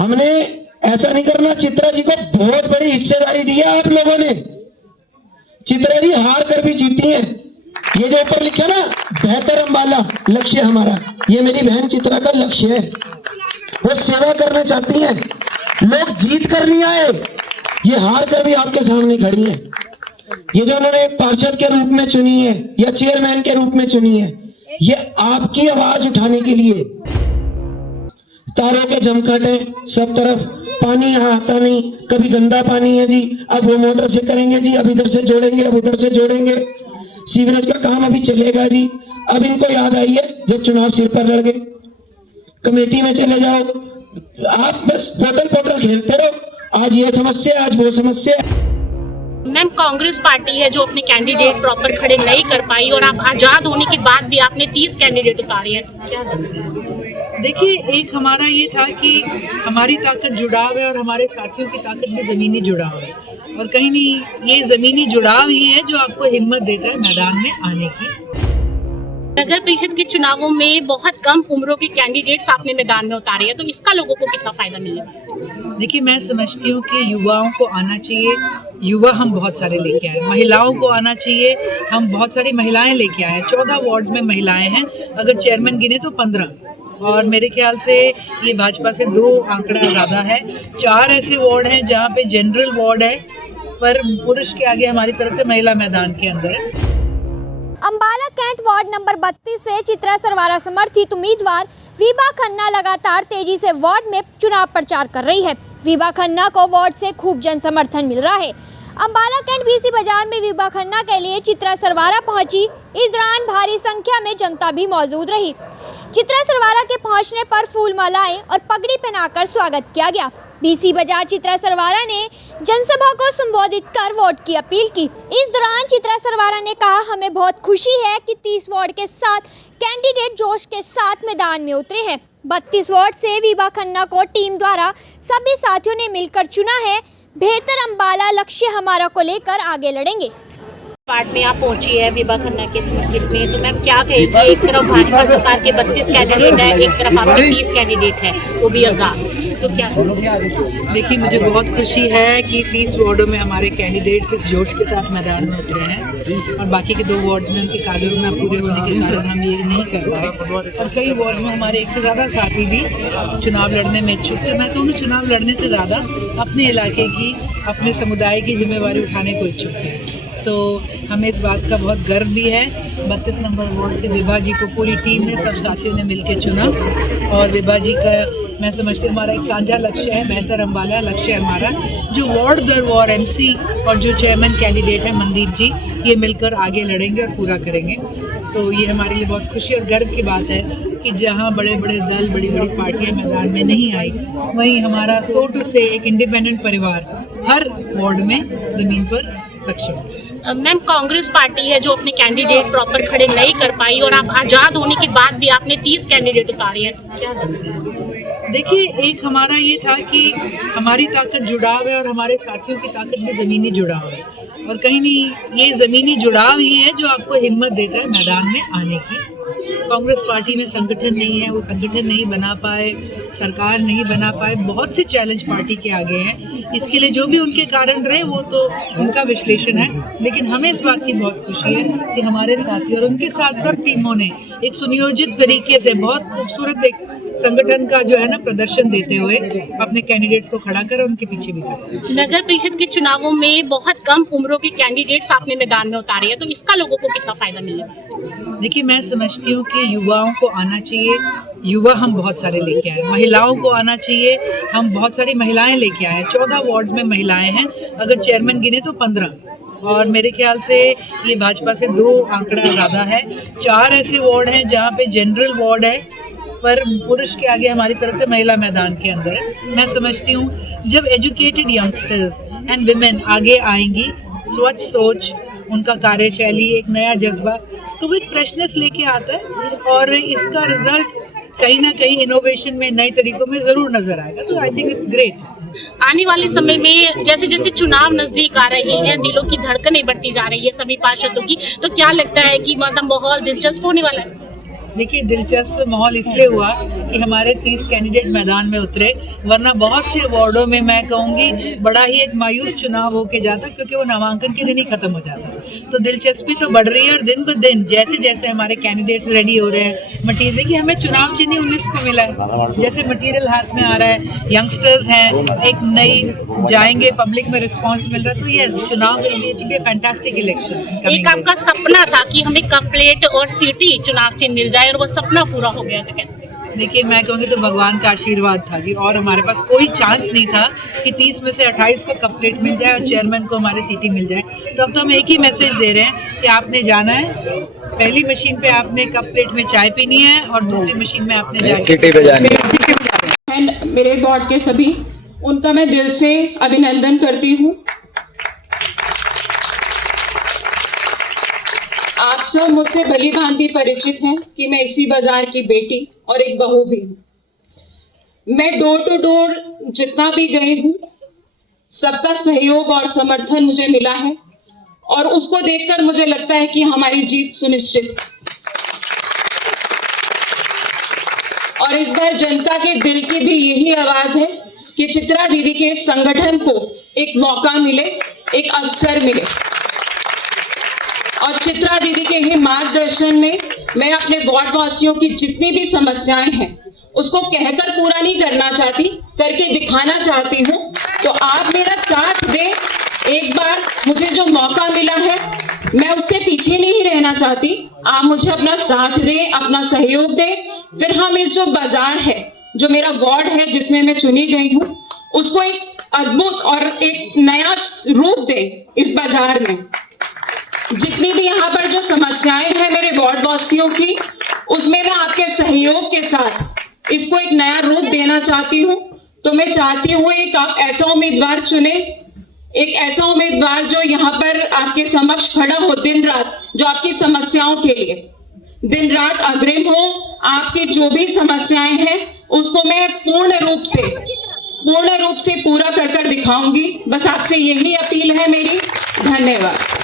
हमने ऐसा नहीं करना। चित्रा जी को बहुत बड़ी हिस्सेदारी दी है आप लोगों ने। चित्रा जी हार कर भी जीती हैं। ये जो ऊपर लिखा ना बेहतर अम्बाला लक्ष्य हमारा, ये मेरी बहन चित्रा का लक्ष्य है। वो सेवा करना चाहती हैं। लोग जीत कर नहीं आए, ये हार कर भी आपके सामने खड़ी हैं। ये जो उन्होंने पार्षद के रूप में चुनी है या चेयरमैन के रूप में चुनी है, ये आपकी आवाज उठाने के लिए। तारों के जमघट है, सब तरफ पानी यहाँ आता नहीं, कभी गंदा पानी है जी, अब वो मोटर से करेंगे जी, अब इधर से जोड़ेंगे, अब उधर से जोड़ेंगे। सीवरेज का काम अभी चलेगा जी। अब इनको याद आई है जब चुनाव सिर पर लड़ गए। कमेटी में चले जाओ, आप बस पोर्टल खेलते रहो। आज ये समस्या, आज वो समस्या। मैम, कांग्रेस पार्टी है जो अपने कैंडिडेट प्रॉपर खड़े नहीं कर पाई और आप आजाद होने के बाद भी आपने 30 कैंडिडेट उतारे हैं, तो क्या देखिए, एक हमारा ये था कि हमारी ताकत जुड़ाव है और हमारे साथियों की ताकत भी ज़मीनी जुड़ाव है, और कहीं नहीं ये ज़मीनी जुड़ाव ही है जो आपको हिम्मत देता है मैदान में आने की। नगर परिषद के चुनावों में बहुत कम उम्रों के कैंडिडेट्स आपने मैदान में उतारे हैं, तो इसका लोगों को कितना फायदा मिलेगा? देखिए, मैं समझती हूँ कि युवाओं को आना चाहिए। युवा हम बहुत सारे लेके आए, महिलाओं को आना चाहिए, हम बहुत सारी महिलाएं लेके आए हैं। 14 वार्ड्स में महिलाएं हैं, अगर चेयरमैन गिने तो 15, और मेरे ख्याल से ये भाजपा से 2 आंकड़ा ज़्यादा है। 4 ऐसे वार्ड हैं जहाँ पे जनरल वार्ड है, पर पुरुष के आगे हमारी तरफ से महिला मैदान के अंदर है। अम्बाला कैंट वार्ड नंबर 32 से चित्रा सरवारा समर्थित उम्मीदवार विभा खन्ना लगातार तेजी से वार्ड में चुनाव प्रचार कर रही है। विभा खन्ना को वार्ड से खूब जन समर्थन मिल रहा है। अम्बाला कैंट बीसी बाजार में विभा खन्ना के लिए चित्रा सरवारा पहुंची। इस दौरान भारी संख्या में जनता भी मौजूद रही। चित्रा सरवारा के पहुंचने पर फूल मालाएं और पगड़ी पहनाकर स्वागत किया गया। बीसी बाजार चित्रा सरवारा ने जनसभा को संबोधित कर वोट की अपील की। इस दौरान चित्रा सरवारा ने कहा, हमें बहुत खुशी है कि 30 वार्ड के साथ कैंडिडेट जोश के साथ मैदान में उतरे हैं। 32 वार्ड से विभा खन्ना को टीम द्वारा सभी साथियों ने मिलकर चुना है। बेहतर अम्बाला लक्ष्य हमारा को लेकर आगे लड़ेंगे। वार्ड में आप पहुंची है विभा खन्ना के समर्थन में, तो मैम क्या कहेगी? एक तरफ भाजपा सरकार के 32 कैंडिडेट है, एक तरफ आपके 30 कैंडिडेट है, वो भी आजाद, तो क्या? देखिए, मुझे बहुत खुशी है कि 30 वार्डों में हमारे कैंडिडेट्स इस जोश के साथ मैदान में उतरे हैं, और बाकी के 2 वार्ड्स में उनके कागज ना पूरे होने के कारण हम ये नहीं कर पाए, और कई वार्ड में हमारे 1 से ज़्यादा साथी भी चुनाव लड़ने में इच्छुक थे। मैं कहूँ चुनाव लड़ने से ज़्यादा अपने इलाके की, अपने समुदाय की जिम्मेवारी उठाने को इच्छुक है। तो हमें इस बात का बहुत गर्व भी है। 32 नंबर वार्ड से विभा जी को पूरी टीम ने, सब साथियों ने मिलकर चुना, और विभा जी का मैं समझती हूँ हमारा एक साझा लक्ष्य है, बेहतर अम्बाला लक्ष्य हमारा, जो वार्ड दर वार्ड एमसी और जो चेयरमैन कैंडिडेट है मनदीप जी, ये मिलकर आगे लड़ेंगे और पूरा करेंगे। तो ये हमारे लिए बहुत खुशी और गर्व की बात है कि जहाँ बड़े बड़े दल, बड़ी बड़ी पार्टियाँ मैदान में नहीं आई, वहीं हमारा सो टू से एक इंडिपेंडेंट परिवार हर वार्ड में ज़मीन पर सक्षम। मैम, कांग्रेस पार्टी है जो अपने कैंडिडेट प्रॉपर खड़े नहीं कर पाई और आप आजाद होने के बाद भी आपने 30 कैंडिडेट उतारे हैं, तो क्या? देखिए, एक हमारा ये था कि हमारी ताकत जुड़ाव है और हमारे साथियों की ताकत भी ज़मीनी जुड़ाव है, और कहीं नहीं ये ज़मीनी जुड़ाव ही है जो आपको हिम्मत देता है मैदान में आने की। कांग्रेस पार्टी में संगठन नहीं है, वो संगठन नहीं बना पाए, सरकार नहीं बना पाए, बहुत से चैलेंज पार्टी के आगे हैं। इसके लिए जो भी उनके कारण रहे वो तो उनका विश्लेषण है, लेकिन हमें इस बात की बहुत खुशी है कि हमारे साथी और उनके साथ सब टीमों ने एक सुनियोजित तरीके से बहुत खूबसूरत एक संगठन का जो है ना प्रदर्शन देते हुए अपने कैंडिडेट्स को खड़ा कर उनके पीछे भी कर। नगर परिषद के चुनावों में बहुत कम उम्रों के कैंडिडेट्स आपने मैदान में उतारे हैं, तो इसका लोगों को कितना फायदा मिलेगा? देखिए, मैं समझती हूँ कि युवाओं को आना चाहिए। युवा हम बहुत सारे लेके आए, महिलाओं को आना चाहिए, हम बहुत सारी महिलाएं लेके आए हैं। 14 वार्ड्स में महिलाएं हैं, अगर चेयरमैन गिने तो 15, और मेरे ख्याल से ये भाजपा से 2 आंकड़ा ज़्यादा है। 4 ऐसे वार्ड हैं जहाँ पे जनरल वार्ड है, पर पुरुष के आगे हमारी तरफ से महिला मैदान के अंदर है। मैं समझती हूँ जब एजुकेटेड यंगस्टर्स एंड विमेन आगे आएंगी, स्वच्छ सोच, उनका कार्यशैली, एक नया जज्बा, तो वो एक फ्रेशनेस लेके आता है, और इसका रिजल्ट कहीं ना कहीं इनोवेशन में, नए तरीकों में ज़रूर नजर आएगा। तो आई थिंक इट्स ग्रेट। आने वाले समय में जैसे जैसे चुनाव नजदीक आ रहे हैं, दिलों की धड़कनें बढ़ती जा रही है सभी पार्षदों की, तो क्या लगता है कि मतलब माहौल दिलचस्प होने वाला है? देखिए, दिलचस्प माहौल इसलिए हुआ कि हमारे 30 कैंडिडेट मैदान में उतरे, वरना बहुत से वार्डों में मैं कहूँगी बड़ा ही एक मायूस चुनाव होके जाता, क्योंकि वो नामांकन के दिन ही खत्म हो जाता। तो दिलचस्पी तो बढ़ रही है, और दिन ब दिन जैसे जैसे हमारे कैंडिडेट्स रेडी हो रहे हैं, मटीरियल देखिए, हमें चुनाव चिन्ह 19 को मिला है, जैसे मटीरियल हाथ में आ रहा है, यंगस्टर्स हैं, एक नई जाएंगे, पब्लिक में रिस्पॉन्स मिल रहा है, तो यस, चुनाव विल बी फैंटास्टिक इलेक्शन। एक आपका सपना था कि हमें कप प्लेट और सीटी चुनाव चिन्ह मिल जाए, और वो सपना पूरा हो गया, तो कैसे? देखिए, मैं कहूँगी तो भगवान का आशीर्वाद था जी, और हमारे पास कोई चांस नहीं था कि 30 में से 28 को कप प्लेट मिल जाए और चेयरमैन को हमारी सीटी मिल जाए। तो अब तो हम एक ही मैसेज दे रहे हैं कि आपने जाना है, पहली मशीन पे आपने कप प्लेट में चाय पीनी है, और दूसरी मशीन में आपने जाके सीटी पे जानी है। एंड मेरे वार्ड के सभी, उनका मैं दिल से अभिनंदन करती हूँ। आप सब मुझसे भली भांति परिचित हैं कि मैं इसी बाजार की बेटी और एक बहू भी हूँ। मैं डोर टू डोर जितना भी गई हूँ, सबका सहयोग और समर्थन मुझे मिला है, और उसको देखकर मुझे लगता है कि हमारी जीत सुनिश्चित है। और इस बार जनता के दिल की भी यही आवाज है कि चित्रा दीदी के संगठन को एक मौका मिले, एक अवसर मिले, और चित्रा दीदी के ही मार्गदर्शन में मैं अपने वार्ड वासियों की जितनी भी समस्याएं हैं उसको कहकर पूरा नहीं करना चाहती, करके दिखाना चाहती हूँ। तो आप मेरा साथ दें, एक बार मुझे जो मौका मिला है मैं उससे पीछे नहीं रहना चाहती। आप मुझे अपना साथ दें, अपना सहयोग दें, फिर हम इस जो बाजार है, जो मेरा वार्ड है जिसमें मैं चुनी गई हूँ, उसको एक अद्भुत और एक नया रूप दें इस बाजार में। जितनी भी यहाँ पर जो समस्याएं हैं मेरे वार्ड वासियों की, उसमें मैं आपके सहयोग के साथ इसको एक नया रूप देना चाहती हूँ। तो मैं चाहती हूँ एक आप ऐसा उम्मीदवार चुने, एक ऐसा उम्मीदवार जो यहाँ पर आपके समक्ष खड़ा हो दिन रात, जो आपकी समस्याओं के लिए दिन रात अग्रिम हो। आपकी जो भी समस्याएं हैं उसको मैं पूर्ण रूप से पूरा कर दिखाऊंगी। बस आपसे यही अपील है मेरी। धन्यवाद।